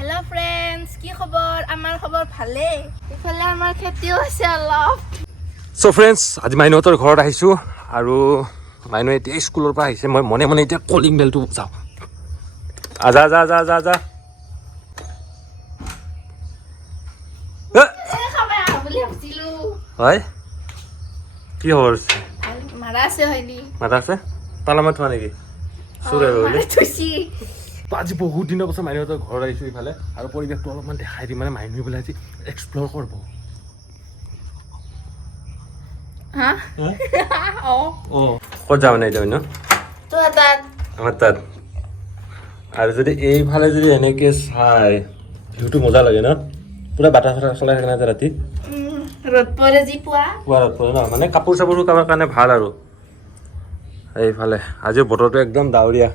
Hello' friends, কি খবৰ? আমাৰ খবৰ ভালেই। ইফালে আমাৰ খেতিও আছে অলপ। চ' ফ্ৰেণ্ডছ, আজি মাইনুহঁতৰ ঘৰত আহিছোঁ আৰু মাইনু এতিয়া স্কুলৰ পৰা আহিছে। মই মনে মনে এতিয়া কলিং বেলটো যাওঁ। আজা যা যা যা যা বুলি ভাবিছিলোঁ। হয়, কি খবৰ? মাৰা আছে হয়নি? মাতা আছে তালা মাত থোৱা নেকি? চুৰ আহিব বুলি থৈছি। আজি বহুত দিনৰ পাছত মাইনুহঁতৰ ঘৰত আহিছোঁ ইফালে আৰু পৰিৱেশটো অলপমান দেখাই দিম। মানে মাইনুৱে বোলে আজি এক্সপ্ল'ৰ কৰিব। হা? ক'ত যাওঁ মানে এতিয়া মাইনু? তোৰ তাত। আমাৰ তাত। আৰু যদি এইফালে যদি এনেকৈ চাই ভিউটো মজা লাগে ন? পুৰা বাটাৰ চাটাৰ চলাই থাকে না ৰাতি। ৰ'দ পৰে যি পুৱা ৰ'দ পৰে ন, মানে কাপোৰ চাপোৰ শুকাবৰ কাৰণে ভাল আৰু এইফালে আজিও বতৰটো একদম ডাৱৰীয়া।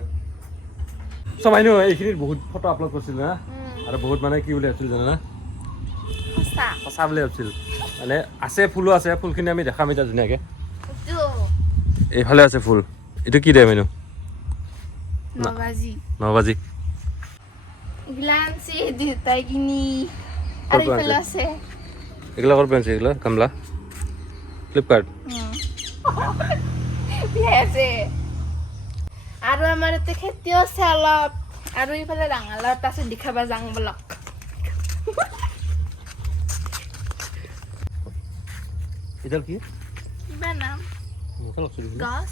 চ' মাইনু এইখিনিত বহুত ফটো আপলোড কৰিছিল না আৰু বহুত মানে কি বুলি ভাবিছিল জানা? সঁচা বুলি ভাবিছিল। মানে আছে, ফুলো আছে, ফুলখিনি আমি দেখাম এতিয়া ধুনীয়াকৈ। এইফালে আছে ফুল। এইটো কি দে মাইনু? নবাজি। এইগিলা আনছি দেউতাই কিনি। আৰু এইফালে আছে। এগুলা ক'ৰ পৰা আনছি? এগুলা গামলা ফ্লিপকাৰ্ট। আছে আৰু আমাৰ ইয়াতে খেতিও আছে অলপ। আৰু এইফালে ৰঙালাও এটা আছে, দেখাবা যাং বলক। এডাল কি? কিবা নাম গছ।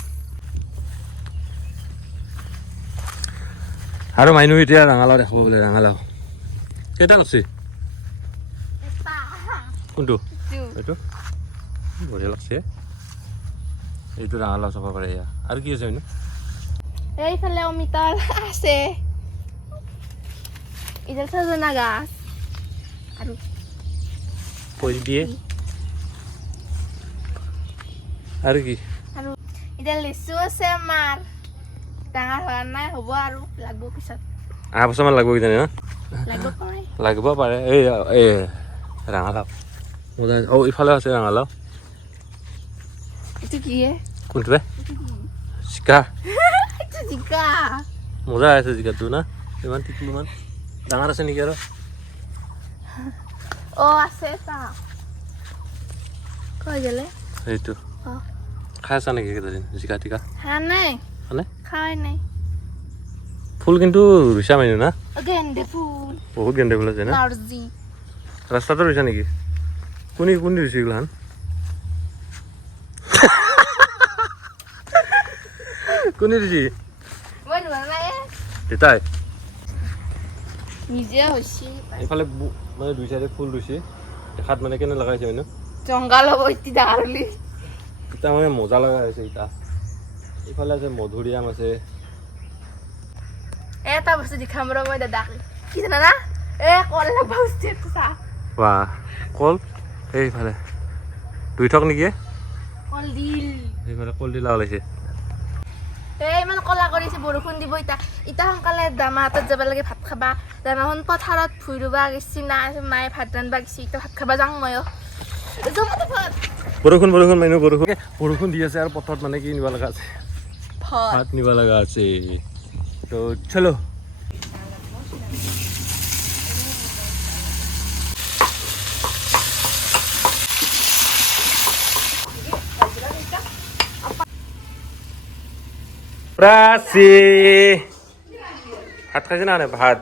আৰু মাইনু এতিয়া ৰঙালাও দেখাব বোলে। ৰঙালাও কেইটা লাগছি? কোনটো? এইটো বঢ়িয়া লাগছে। এইটো ৰঙালাও চাব পাৰে এয়া। আৰু কি আছে মাইনু? এইফালে অমিতাৰ আছে, এইডাল ছজনা গাছ আৰু কৈ দিয়ে। আৰু কি? আৰু এইডাল লিচু আছে আমাৰ। ডাঙৰ হোৱা নাই, হ'ব আৰু লাগব পিছত। আহা বছৰমান লাগব কিজানি ন? লাগব পাৰে। লাগিব পাৰে। এই ৰঙালাও মজা। ইফালে আছে ৰঙালাও। এইটো কি? কোনটো বে? জিকা। এইটো জিকা। মজা আছে জিকাটো না? ইমান টিকলুমান ডাঙৰ আছে নেকি আৰু? আছে এটা। কৈ গেলে সেইটো খাই আছা নেকি কেইদিন জিকা টিকা? হা নাই, মানে খাৱাই নাই। ফুল কিন্তু ৰুইছা মাইনু না? গেন্দে ফুল। বহুত গেন্দে ফুল আছে না? নাৰ্জি। ৰাস্তাটো ৰুইছা নেকি? কোনে ৰুইছে এইগিলাখান? কোনে ৰুইছে? মই ৰোৱা নাই। দেউতাই নিজে হৈছে। এইফালে মানে দুই চাইডে ফুল ৰুইছে। দেখাত মানে কেনে লগাইছে মাইনু? জংঘল হ'ব এতিয়া ডাঙৰ হ'লি। এতিয়া মানে মজা লগা হৈছে এতিয়া। এইফালে আছে মধুৰিআম আছে। এটা বস্তু দেখাম ৰ মই দাদাক। কি জানা না? কল লাগবা বস্তু এটা চা। বাহ, কল এইফালে দুই ঠক নেকি? কলডিল। এইফালে কলডিলা ওলাইছে। ইমান কলা কৰিছে, বৰষুণ দিব এতিয়া। এতিয়া সোনকালে দামাহঁতত যাব লাগে ভাত খাবা। দামাখন পথাৰত ভুই ৰুবা গেছি না, মায়ে ভাত ৰান্ধবা গেছি। এতিয়া ভাত খাবা যাওঁ ময়ো। বৰষুণ মাইনু বৰষুণ দি আছে আৰু পথাৰত মানে কি নিব লগা আছে? ভাত নিব লগা আছে। তো চলো। প্ৰাচী ভাত খাইছে না? ভাত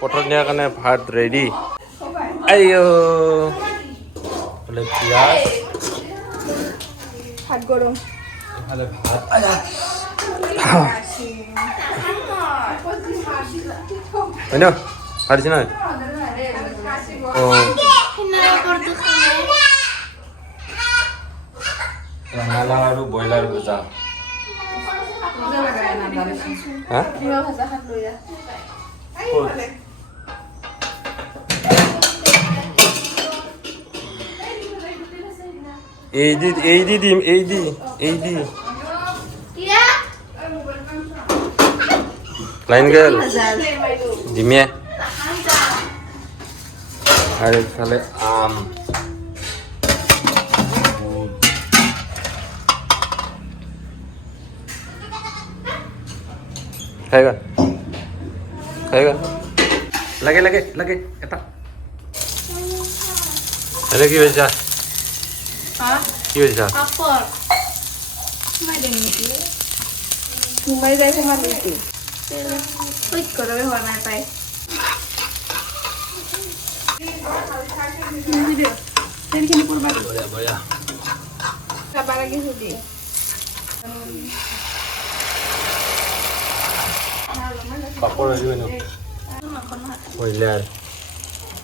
পথাৰত নিয়াৰ কাৰণে ভাত ৰেডি। আইও পিঁয়াজ ভাত গৰম। ভাত হয় ন? ভাত দিছে নহয়? ৰঙালাও আৰু ব্ৰইলাৰ ভজা। হা? এই দি দিম। লাইন গেল ডিমিয়া আর এইফালে আম খাইগা লাগে লাগে লাগে এটা এনে কি হয়েছে হা কি হয়েছে আপর সোমাই দিম নেকি সোমাই যায় সোমাই নেকি ক্লিক করবে হোৱা নাই তাই তেলখিনি পূৰ্বা বঢ়িয়া বঢ়িয়া খাবা লাগি সুধি পাপড় হয়ে যাবে না হইলে আর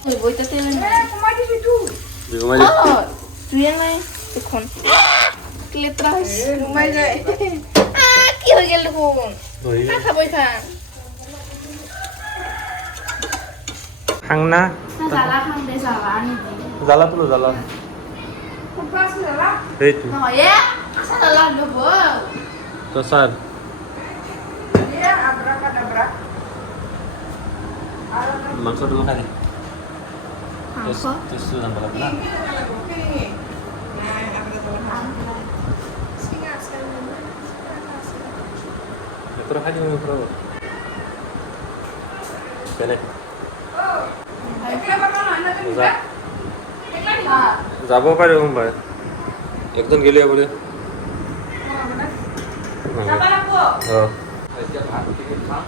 ওই বইটা তেলে সোমাই দিবি তুই বিঘমাই ধুয়ে নাই এখন লেতৰা হৈছে সোমাই যায় কি হৈ গেল দেখোন খাবই খান খাংনা জ্বালা খাম দে জ্বালা আনি দি জ্বালা তুলো জ্বালা কোনবা আছে জালা এইটো নহয় আছা জ্বালা ল'ব তো স্যার ইয়া আবৰা কাদাবৰা মাংসটো খাই দে মাংস টেস্টটো জানিব লাগে না নাই আবৰা জালা সিঙা আছে এতটা খাই দিবি পুরো পেলে একলা বাবা না তুমি যা একলা দিবা যাব পারে সোমবাৰে একজন গেলে হ'ব দে যাবা লাগব এতিয়া ভাত কিনি খাম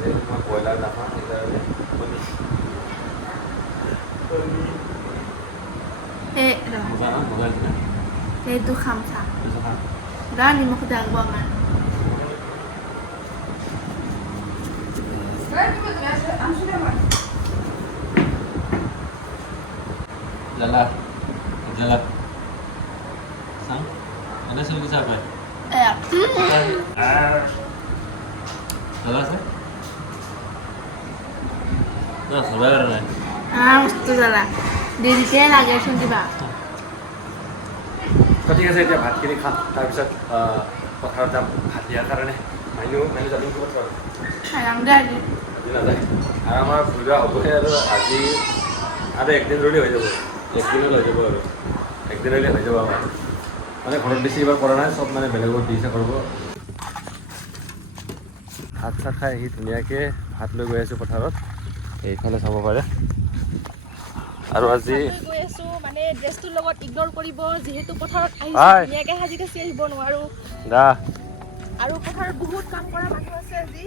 যিহেতু মই ব্ৰইলাৰ নাখাওঁ সেইকাৰণে এ মজা না মজা আছে না এইটো খাম চা এইটো খাম গা নিমখ দাগব আমাৰ এই তুমি গ্লাস আনছো দে মই জ্বালা জ্বালা চাং এনে চলি গৈছে আপোনাৰ জ্বালা আছে সবাই আৰু নাই মস্ত জ্বালা দেৰিতে লাগে চোন কিবা ঠিক আছে এতিয়া ভাতখিনি খাম তাৰপিছত পথাৰত যাম ভাত দিয়াৰ কাৰণে মাইনু যাবি ক'ত বাৰু খাম দে আজি আজি নাযায় আৰু আমাৰ ফুৰিবা হ'বহে আৰু আজি আৰু একদিন ৰ'লে হৈ যাব একদিনত হৈ যাব আৰু একদিন ৰ'লে হৈ যাব আমাৰ মানে ঘৰত বেছি এইবাৰ কৰা নাই চব মানে বেলেগত দিছে কৰিব ভাত চাত খাই আহি ধুনীয়াকৈ ভাত লৈ গৈ আছোঁ পথাৰত এইফালে চাব পাৰে আৰু আজি গৈ আছো মানে ড্ৰেছটোৰ লগত ইগনৰ কৰিব যিহেতু পথাৰত হাই। আহিছো ধুনীয়াকৈ সাজি কাচি আহিব নোৱাৰো দা আৰু পথাৰত বহুত কাম কৰা মানুহ আছে আজি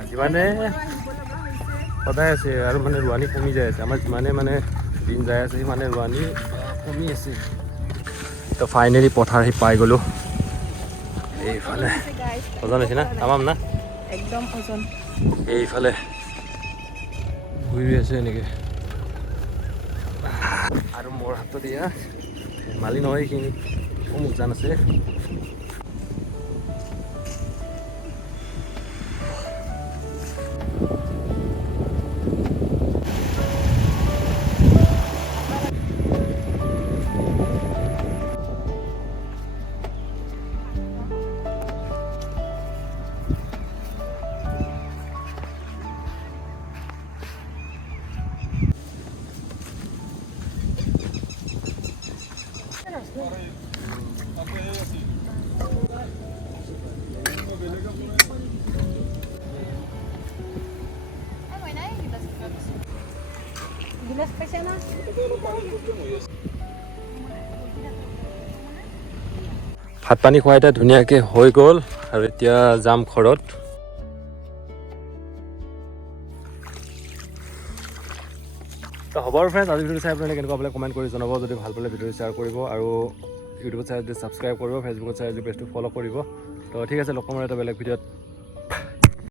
আজি মানে আহিব লগা হৈছে সদায় আছে আৰু মানে ৰোৱানী কমি যায় আছে আমাৰ যিমানে মানে দিন যাই আছে সিমানে ৰোৱানী কমি আছে তো ফাইনেলি পথাৰ আহি পাই গ'লোঁ এইফালে গাইজ ওজন হৈছে না তামাম না একদম ওজন এইফালে ঘূৰি আছে এনেকৈ আৰু মোৰ হাতত এয়া ধেমালি নহয় এইখিনি মোক জান আছে গিলাচ পাইছে না ভাত পানী খোৱা এতিয়া ধুনীয়াকৈ হৈ গ'ল আৰু এতিয়া যাম ঘৰত তো হ'ব আৰু ফ্ৰেণ্ডছ আজি ভিডিঅ'টো চাই আপোনালোকে কেনেকুৱা পালে কমেণ্ট কৰি জনাব যদি ভাল পালে ভিডিঅ'টো শ্বেয়াৰ কৰিব আৰু ইউটিউবত চাই যদি ছাবস্ক্ৰাইব কৰিব ফেচবুকত চাই যদি পেজটো ফ'ল' কৰিব তো ঠিক আছে লগ পাম এটা বেলেগ ভিডিঅ'ত